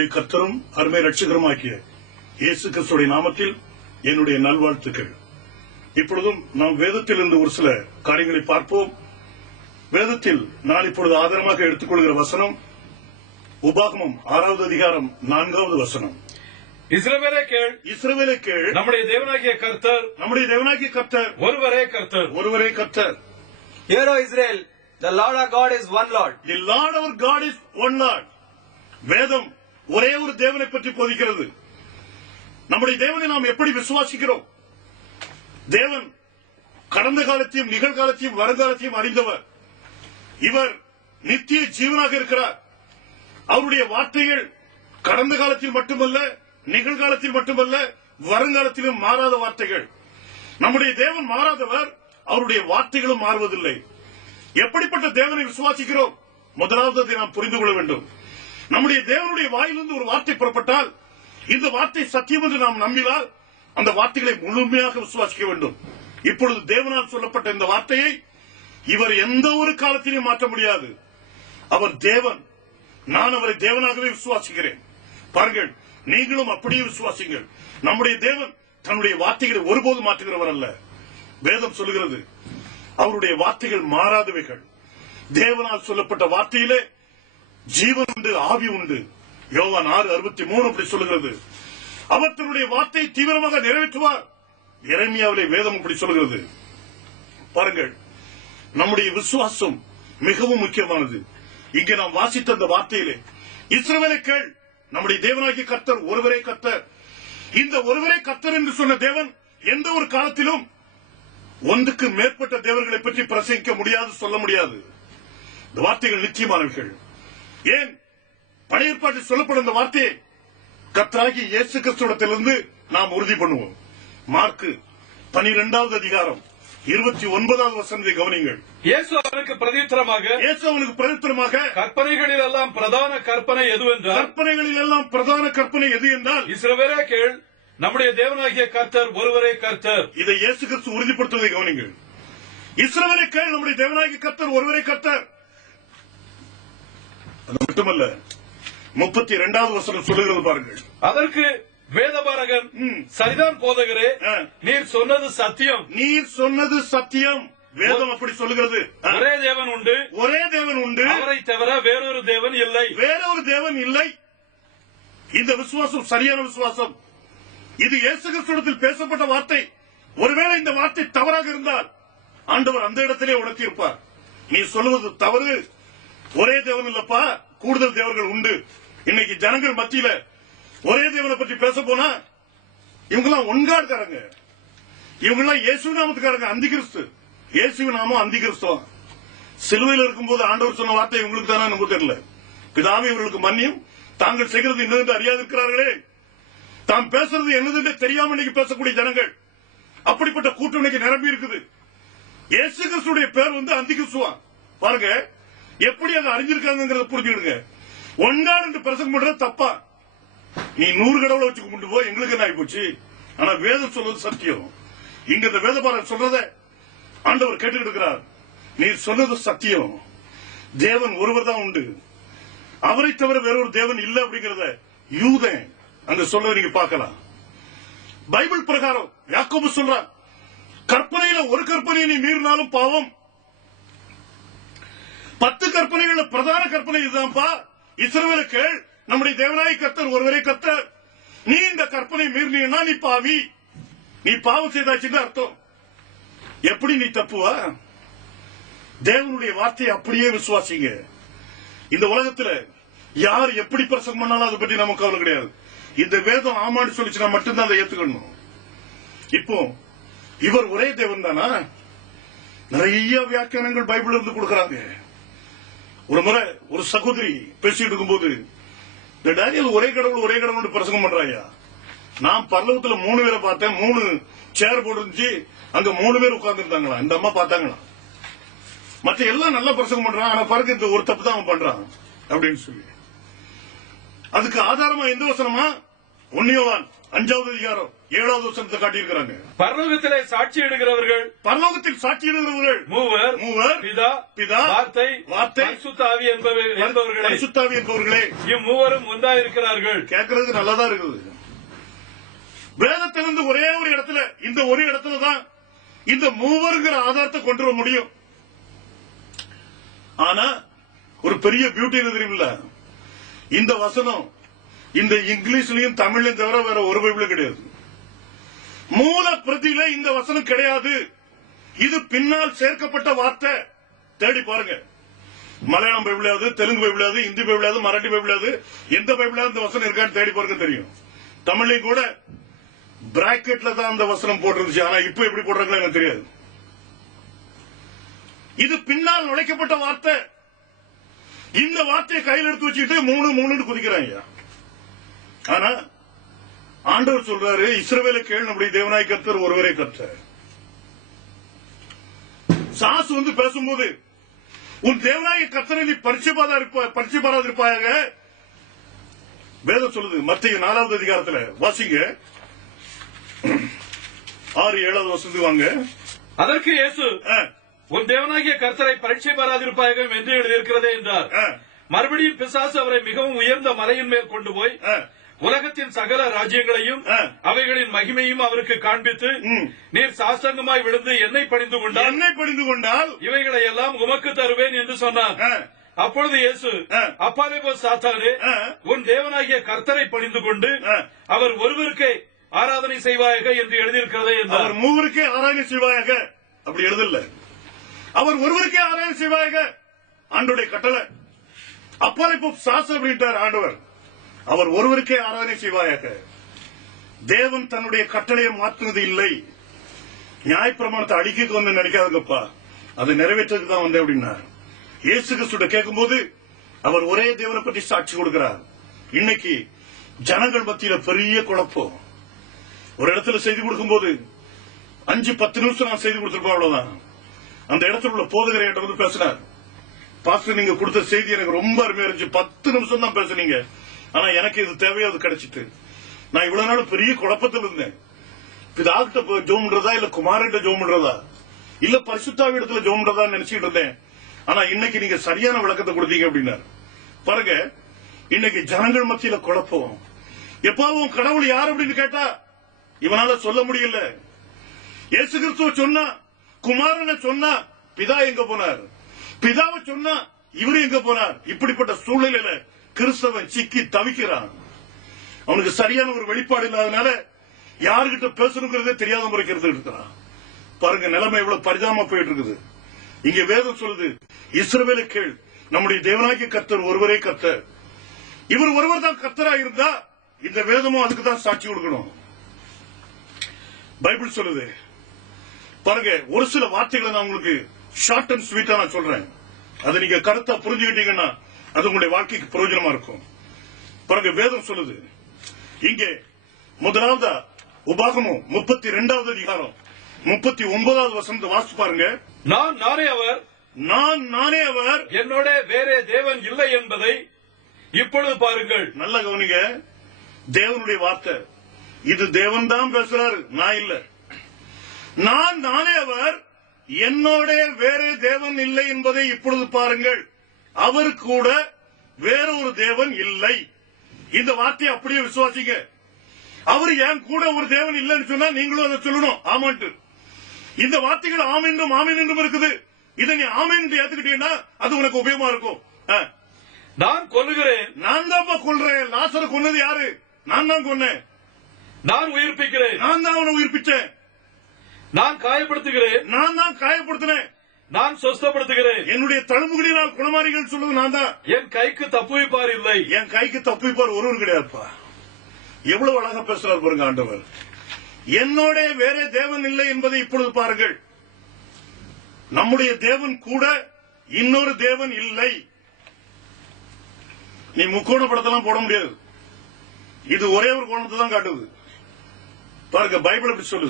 நம்முடைய கர்த்தரும் அருமை ரட்சகருமாகிய இயேசு கிறிஸ்துவின் நாமத்தில் என்னுடைய நல்வாழ்த்துக்கள். இப்பொழுதும் நாம் வேதத்திலிருந்து ஒரு சில காரியங்களை பார்ப்போம். வேதத்தில் நான் இப்பொழுது ஆதாரமாக எடுத்துக்கொள்கிற வசனம் உபாகமம் 6வது அதிகாரம் 4வது வசனம். இஸ்ரவேலே கேள், இஸ்ரவேலே கேள், நம்முடைய தேவனாகிய கர்த்தர் ஒருவரே கர்த்தர். Hear, O Israel, the Lord our God is one Lord. The Lord our God is one Lord. வேதம் ஒரே ஒரு தேவனை பற்றி போதிக்கிறது. நம்முடைய தேவனை நாம் எப்படி விசுவாசிக்கிறோம்? தேவன் கடந்த காலத்தையும் நிகழ்காலத்தையும் வருங்காலத்தையும் அறிந்தவர். இவர் நித்திய ஜீவனாக இருக்கிறார். அவருடைய வார்த்தைகள் கடந்த காலத்தில் மட்டுமல்ல, நிகழ்காலத்தில் மட்டுமல்ல, வருங்காலத்திலும் மாறாத வார்த்தைகள். நம்முடைய தேவன் மாறாதவர், அவருடைய வார்த்தைகளும் மாறுவதில்லை. எப்படிப்பட்ட தேவனை விசுவாசிக்கிறோம்? முதலாவது அதை நாம் புரிந்து கொள்ள வேண்டும். நம்முடைய தேவனுடைய வாயிலிருந்து ஒரு வார்த்தை புறப்பட்டால், இந்த வார்த்தை சத்தியம் என்று நாம் நம்பினால் அந்த வார்த்தைகளை முழுமையாக விசுவாசிக்க வேண்டும். இப்பொழுது தேவனால் சொல்லப்பட்ட இந்த வார்த்தையை இவர் எந்த ஒரு காலத்திலும் மாற்ற முடியாது. அவர் தேவன். நான் அவரை தேவனாகவே விசுவாசிக்கிறேன். பாருங்கள், நீங்களும் அப்படியே விசுவாசிங்கள். நம்முடைய தேவன் தன்னுடைய வார்த்தைகளை ஒருபோது மாற்றுகிறவர் அல்ல. வேதம் சொல்லுகிறது அவருடைய வார்த்தைகள் மாறாதவைகள். தேவனால் சொல்லப்பட்ட வார்த்தையிலே ஜீவன் உண்டு, ஆவி உண்டு. யோவான் 6:63 அப்படி சொல்லுகிறது. அவர் தன்னுடைய வார்த்தையை தீவிரமாக நிறைவேற்றுவார். எரேமியாவிலே வேதம் அப்படி சொல்லுகிறது. பாருங்கள், நம்முடைய விசுவாசம் மிகவும் முக்கியமானது. இங்கே நாம் வாசித்த அந்த வார்த்தையிலே இஸ்ரவேலே கேள், நம்முடைய தேவனாகிய கர்த்தர் ஒருவரே கர்த்தர். இந்த ஒருவரே கர்த்தர் என்று சொன்ன தேவன் எந்த ஒரு காலத்திலும் ஒன்றுக்கு மேற்பட்ட தேவர்களை பற்றி பிரசங்கிக்க முடியாது, சொல்ல முடியாது. இந்த வார்த்தைகள் நிச்சயமானவர்கள். ஏன் பழைய ஏற்பாட்டில் சொல்லப்படும் இந்த வார்த்தையை கர்த்தராகிய இயேசு கிறிஸ்துவிடத்திலிருந்து நாம் உறுதி பண்ணுவோம். மார்க்கு 12வது அதிகாரம் 29வது வசனத்தை கவனிங்கள். இயேசு அவனுக்கு பிரதியுத்தரமாக கற்பனைகளில் எல்லாம் பிரதான கற்பனை எது என்றால் இஸ்ரவேலே கேள், நம்முடைய தேவனாகிய கர்த்தர் ஒருவரே கர்த்தர். இதை இயேசு கிறிஸ்து உறுதிப்படுத்துவதை கவனிங்கள். இஸ்ரவேலே கேள், நம்முடைய தேவனாகிய கர்த்தர் ஒருவரே கர்த்தர். அது மட்டுமல்ல, 32வது வசனம் சொல்லுகிறது பாருங்கள். அதற்கு வேதபாரகன், சரிதான் போதகரே, நீர் சொன்னது சத்தியம். வேதம் அப்படி சொல்லுகிறது. ஒரே தேவன் உண்டு, அவரை தவிர வேறொரு தேவன் இல்லை. இந்த விசுவாசம் சரியான விசுவாசம். இது இயேசு கிறிஸ்துவிடத்தில் பேசப்பட்ட வார்த்தை. ஒருவேளை இந்த வார்த்தை தவறாக இருந்தால் ஆண்டவர் அந்த இடத்திலே உணர்த்தியிருப்பார். நீ சொல்லுவது தவறு, ஒரே தேவன் இல்லப்பா, கூடுதல் தேவர்கள் உண்டு. இன்னைக்கு ஜனங்கள் மத்தியில ஒரே தேவனை பற்றி பேச போனா இவங்கெல்லாம் ஒன்காடுக்காரங்க, இவங்கெல்லாம் இயேசு நாமத்துக்காரங்க, அந்தி கிறிஸ்து. இயேசு நாமம் அந்தி கிறிஸ்துவம். சிலுவையில் இருக்கும்போது ஆண்டவர் சொன்ன வார்த்தை இவங்களுக்கு தானே நமக்கு தெரியல. பிதாவே இவர்களுக்கு மன்னியும், தாங்கள் செய்கிறது என்னதென்று அறியாது இருக்கிறார்களே. தாம் பேசுறது என்னதென்று தெரியாம இன்னைக்கு பேசக்கூடிய ஜனங்கள், அப்படிப்பட்ட கூட்டம் இன்னைக்கு நிரம்பி இருக்குது. இயேசு கிறிஸ்துடைய பேர் அந்தி கிறிஸ்துவா. பாருங்க எப்படி அதை அறிஞ்சிருக்காங்க புரிஞ்சுடுங்க. ஒன்றார் என்று பிரசங்கம் பண்றது தப்பா? நீ 100 கடவுளை வச்சு கும்பிட்டு போ, எங்களுக்கு என்ன ஆகி போச்சு. ஆனா வேதம் சொல்றது சத்தியம். இங்க இந்த வேதபாரன் சொல்றத ஆண்டவர் கேட்டுக்கிட்டு இருக்கிறார். நீ சொன்னது சத்தியம். தேவன் ஒருவர் தான் உண்டு, அவரை தவிர வேறொரு தேவன் இல்ல அப்படிங்கறத யூதன் அங்க சொல்றத நீங்க பார்க்கலாம். பைபிள் பிரகாரம் யாக்கோபு சொல்றான், கற்பனையில ஒரு கற்பனையை நீ மீறினாலும் பாவம். 10 கற்பனைகள்ல பிரதான கற்பனை இதுதான்ப்பா. இஸ்ரவேலே கேள், நம்முடைய தேவனாகிய கர்த்தர் ஒருவரே கர்த்தர். நீ இந்த கற்பனை மீறினா நீ பாவி, நீ பாவம் செய்தாச்சுன்னு அர்த்தம். எப்படி நீ தப்புவா? தேவனுடைய வார்த்தையை அப்படியே விசுவாசிங்க. இந்த உலகத்துல யார் எப்படி பிரசங்கம் பண்ணாலும் அதை பற்றி நமக்கு கவலை கிடையாது. இந்த வேதம் ஆமான்னு சொல்லிச்சுன்னா மட்டும்தான் அதை ஏத்துக்கணும். இப்போ இவர் ஒரே தேவன் தானா? நிறைய வியாக்கியானங்கள் பைபிள் இருந்து கொடுக்கறாங்க. ஒரு முறை ஒரு சகோதரி பேசிட்டு இருக்கும்போது, இந்த டேனியல் ஒரே கடவுள் பிரசங்கம் பண்றாயா? நான் பரலோகத்துல 3 பேரை பார்த்தேன். 3 சேர் போட்டு அங்க 3 பேர் உட்கார்ந்து இருந்தாங்களா. இந்த அம்மா பார்த்தாங்களா? மற்ற எல்லாம் நல்லா பிரசங்கம் பண்றான், ஆனா பாருங்க இந்த ஒரு தப்பு தான் அவன் பண்றான் அப்படின்னு சொல்லி. அதுக்கு ஆதாரமா எந்த வசனமா? 1 யோவான் 5வது அதிகாரம் 7வது வசனத்தை காட்டியிருக்கிறாங்க. பரலோகத்திலே சாட்சியிடுகிறவர்கள், பரலோகத்தில் சாட்சியிடுகிறவர்கள் மூவர் பிதா வார்த்தை பரிசுத்த ஆவி என்பவர்களே. இம்மூவரும் ஒன்றாயிருக்கிறார்கள். கேட்கறது நல்லதா இருக்குது. வேதத்திலிருந்து ஒரே ஒரு இடத்துல, இந்த ஒரு இடத்துலதான் இந்த மூவருங்கிற ஆதாரத்தை கொண்டு வர முடியும். ஆனா ஒரு பெரிய பியூட்டி தெரியுமில்ல, இந்த வசனம் இந்த இங்கிலீஷ்லயும் தமிழ்லயும் தவிர வேற ஒரு பைபிளும் கிடையாது. மூல பிரதியில இந்த வசனம் கிடையாது. இது பின்னால் சேர்க்கப்பட்ட வார்த்தை. தேடி பாருங்க. மலையாளம் பைபிளாவது, தெலுங்கு பைபிளாவது, இந்தி பைபிளாவது, மராட்டி பைபிளாவது, எந்த பைபிளாவது இந்த வசனம் இருக்கான்னு தேடி பாருங்க, தெரியும். தமிழ்லையும் கூட பிராக்கெட்ல தான் அந்த வசனம் போட்டிருந்துச்சு. ஆனா இப்ப எப்படி போடுறாங்களோ எனக்கு தெரியாது. இது பின்னால் நுழைக்கப்பட்ட வார்த்தை. இந்த வார்த்தையை கையில் எடுத்து வச்சுக்கிட்டு 3 குதிக்கிறாங்க. ஆனா ஆண்டவர் சொல்றாரு, இஸ்ரவேலை கேள், நம்முடைய தேவனாய் கர்த்தர் ஒருவரே கர்த்தர். சாசு வந்து பேசும்போது, உன் தேவனாய கர்த்தரை நீ பரிச்சயப்படாதிருப்பாயாக வேதம் சொல்லுது. மத்திய 4வது அதிகாரத்துல வாசிங்க, 6-7வது வசனத்துக்கு வாங்க. அதற்கு இயேசு, உன் தேவனாகிய கர்த்தரை பரீட்சை பாராதிருப்பாயாக என்று எழுதியிருக்கிறதே என்றார். மறுபடியும் பிசாசு அவரை மிகவும் உயர்ந்த மலையின் மேல் கொண்டு போய் உலகத்தின் சகல ராஜ்யங்களையும் அவைகளின் மகிமையும் அவருக்கு காண்பித்து, நீர் சாஷ்டாங்கமாய் விழுந்து என்னை பணிந்து கொண்டால் இவைகளை எல்லாம் உமக்கு தருவேன் என்று சொன்னார். அப்பொழுது இயேசு, அப்பாலே போ சாத்தானே, உன் தேவனாகிய கர்த்தரை பணிந்து கொண்டு அவர் ஒருவருக்கே ஆராதனை செய்வாயாக என்று எழுதியிருக்கிறதே என்றார். அவர் மூவருக்கே ஆராதனை செய்வாயாக அப்படி எழுதல, அவர் ஒருவருக்கே ஆராதனை செய்வாயாக. ஆண்டோடைய கட்டளை. அப்பாலே போ சாஸ்திரம் அப்படின்ட்டார் ஆண்டவர். அவர் ஒருவருக்கே ஆராதனை செய்வாயாக. தேவன் தன்னுடைய கட்டளையை மாற்றுவது இல்லை. நியாயப்பிரமாணத்தை அழிக்க வந்து நினைக்காதுங்கப்பா, அதை நிறைவேற்றதுக்கு தான் வந்தேன் அப்படின்னார். இயேசு கிறிஸ்துட்ட கேட்கும்போது அவர் ஒரே தேவனை பற்றி சாட்சி கொடுக்கிறார். இன்னைக்கு ஜனங்கள் மத்தியில பெரிய குழப்பம். ஒரு இடத்துல செய்தி கொடுக்கும்போது 5-10 நிமிஷம் நான் செய்தி கொடுத்திருப்பேன், அவ்வளவுதான். அந்த இடத்துல உள்ள போதகரை என்கிட்ட வந்து பேசினார். பாஸ்டர், நீங்க கொடுத்த செய்தி எனக்கு ரொம்ப அருமையா இருந்துச்சு, 10 நிமிஷம் தான் பேசுனீங்க, ஆனா எனக்கு இது தேவையோ அது கிடைச்சிட்டு. நான் இவ்வளவு நாள் பெரிய குழப்பத்தில் இருந்தேன். பிதாகிட்ட ஜோம் பண்றதா இல்ல குமாரன்ட்ட ஜோம் பண்றதா இல்ல பரிசுத்தாவி இடத்துல ஜோம் பண்றதா நினைச்சிட்டு இருந்தேன். ஆனா இன்னைக்கு நீங்க சரியான விளக்கத்தை கொடுத்தீங்க அப்படின்னாரு. பாருங்க, இன்னைக்கு ஜனங்கள் மத்தியில குழப்பம். எப்பாவும் கடவுள் யார் அப்படின்னு கேட்டா இவனால சொல்ல முடியல. இயேசு கிறிஸ்துவ சொன்னா, குமாரனை சொன்னா பிதா எங்க போனார், பிதாவை சொன்னா இவரு எங்க போனார். இப்படிப்பட்ட சூழ்நிலையில கிறிஸ்தவன் சிக்கி தவிக்கிறான். அவனுக்கு சரியான ஒரு வெளிப்பாடு இல்லாதனால யாருகிட்ட பேசணுங்கிறதே தெரியாத முறைக்கு இருக்கிறான். பாருங்க, நிலைமை எவ்வளவு பரிதாபமா போயிட்டு இருக்குது. இங்க வேதம் சொல்லுது, இஸ்ரவேலை கேள், நம்முடைய தேவனாகிய கர்த்தர் ஒருவரே கர்த்தர். இவர் ஒருவர் தான் கர்த்தரா இருந்தா இந்த வேதமும் அதுக்கு தான் சாட்சி கொடுக்கணும். பைபிள் சொல்லுது. பாருங்க, ஒரு சில வார்த்தைகளை நான் உங்களுக்கு ஷார்ட் அண்ட் ஸ்வீட்டா நான் சொல்றேன். அதை நீங்க கருத்தா புரிஞ்சுக்கிட்டீங்கன்னா அது உங்களுடைய வாழ்க்கைக்கு பிரயோஜனமா இருக்கும். பாருங்க, வேதம் சொல்லுது இங்கே முதலாவது உபாகமம் 32வது அதிகாரம் 39வது வசனத்தை வாசித்து பாருங்க. நான் நானே அவர், என்னோட வேறே தேவன் இல்லை என்பதை இப்பொழுது பாருங்கள். நல்ல கவனிங்க, தேவனுடைய வார்த்தை இது. தேவன் தான் பேசுறாரு, நான் இல்ல. நான் நானே அவர், என்னோட வேறே தேவன் இல்லை என்பதை இப்பொழுது பாருங்கள். அவர் கூட வேறொரு தேவன் இல்லை. இந்த வார்த்தையை அப்படியே விசுவாசிங்க. அவர் என் கூட ஒரு தேவன் இல்லைன்னு சொன்னா நீங்களும் அதை சொல்லணும், ஆமான்ட்டு. இந்த வார்த்தைகள் ஆமென்றும் ஆமென் என்றும் இருக்குது. இதை நீ ஆமென் என்று ஏத்துக்கிட்டீங்கன்னா அது உனக்கு உபயோகமா இருக்கும். நான் கொல்லுகிறேன், நான் தான் கொல்றேன். லாசரை கொன்னது யாரு? நான் தான் கொன்னேன். நான் உயிர்ப்பிக்கிறேன், நான் தான் அவனை உயிர்ப்பிச்சேன். நான் காயப்படுத்துகிறேன், நான் தான் காயப்படுத்தினேன். நான் சொஸ்தப்படுத்துகிறேன், என்னுடைய தழும்புகளினால் குணமாறிகள் சொல்லுவது நான் தான். என் கைக்கு தப்புவிப்பார் இல்லை, என் கைக்கு தப்புவிப்பார் ஒருவர் கிடையாதுப்பா. எவ்வளவு அழகா பேசுறாரு பாருங்க ஆண்டவர். என்னோட வேறே தேவன் இல்லை என்பதை இப்பொழுது பாருங்கள். நம்முடைய தேவன் கூட இன்னொரு தேவன் இல்லை. நீ முக்கோண படத்தெல்லாம் போட முடியாது. இது ஒரே ஒரு கோணத்தை தான் காட்டுது. பாருங்க, பைபிள் அப்படி சொல்லுது.